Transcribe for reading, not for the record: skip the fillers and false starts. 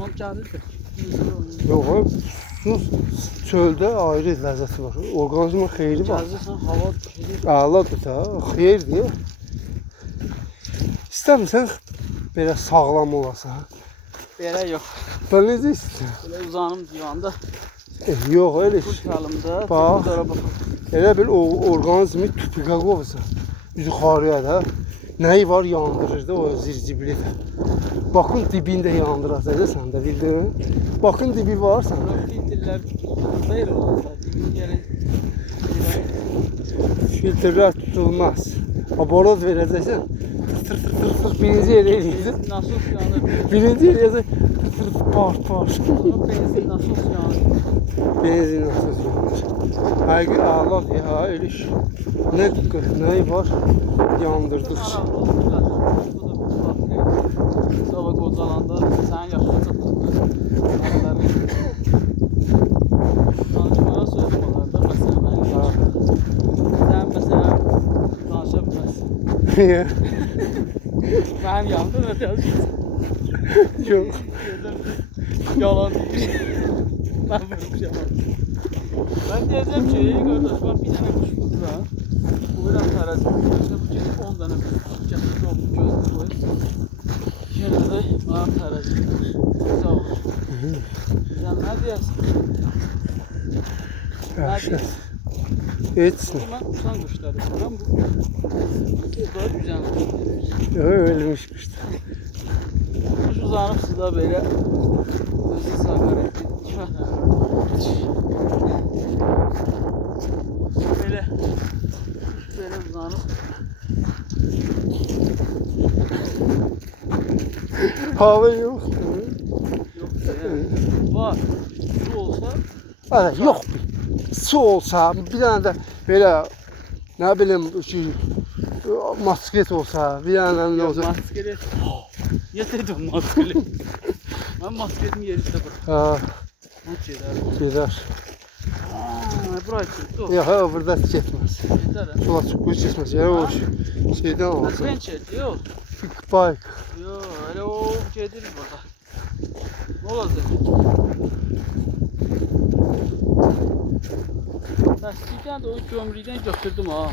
Tamam gəlirdi. Yox, susuz çöldə ayrı ləzzəti var. Orqanizmə xeyri var. Gəzirsən, hava düşür. Əladır da, xeyirdir. İstəmirsən belə sağlam olasan. Belə yox. Ben necə istəyirəm? Belə uzanım divanda. Yox, elə Kul çalımda. Bax. Dara baxır. Elə bil o orqanizmi tüpüqə qoyursan. Yuxarıya da. Nəyi var yandırır da o zircibli də. Bakın dibində yandıracaq da sən də bildin. Bakın dibi var səndə. Filtrlər belə olsa, gəlin. Filtrlər tutulmaz. Aborot verəcəksən. Tır tır tır tır birinci yerə eləyəcək. Nasos yanır. Birinci yerə eləyəcək. Tır tır tır part part. Benzin nasos yanır. Benzin nasıl yanır? Həqiqi ağlar ya eliş. Nəyi var? Yandırdıqça. Sabah qocalanda sən yaşın çatır. Danışmağa sözüm olar da məsələn mənim yaşım. Sən məsələn danışa bilməzsən. Mənim yanımda nə deyəcəksən? Yox. Yalan deyir. Mən vurmuşam. Ben diyeceğim ki, kardeş bak bir tane kuş vurdu ha. Bu biraz terazi. Bu gelip 10 tane kuş getirdi oldu gözünü koyup. Yine de bana terazi. Güzel olur. Sen ne diyorsun? Yaxşı. Etsin. Ben uçan kuşları. Ben bu da güzel kuş. Ölmüş işte. Kuş uzanıp size böyle gözü sakar etti. Böyle uzanıp Hava yok. yoksa yani var su olsa Hadi yok bir. Su olsa bir tane de böyle ne bileyim şu masket olsa bir tane ne olsa. maskeli yeterdim maskeli ben maskenin yeri de bırak Ha, gider gider. buraya çıktı Yok ha burada gitmez. gider ha Şula çıkmış gitmez. Ya o şeyden olsa. ben çekti yok Bike. yok öyle o gelir burada ne olacak lastikten de o gömrüden götürdüm ha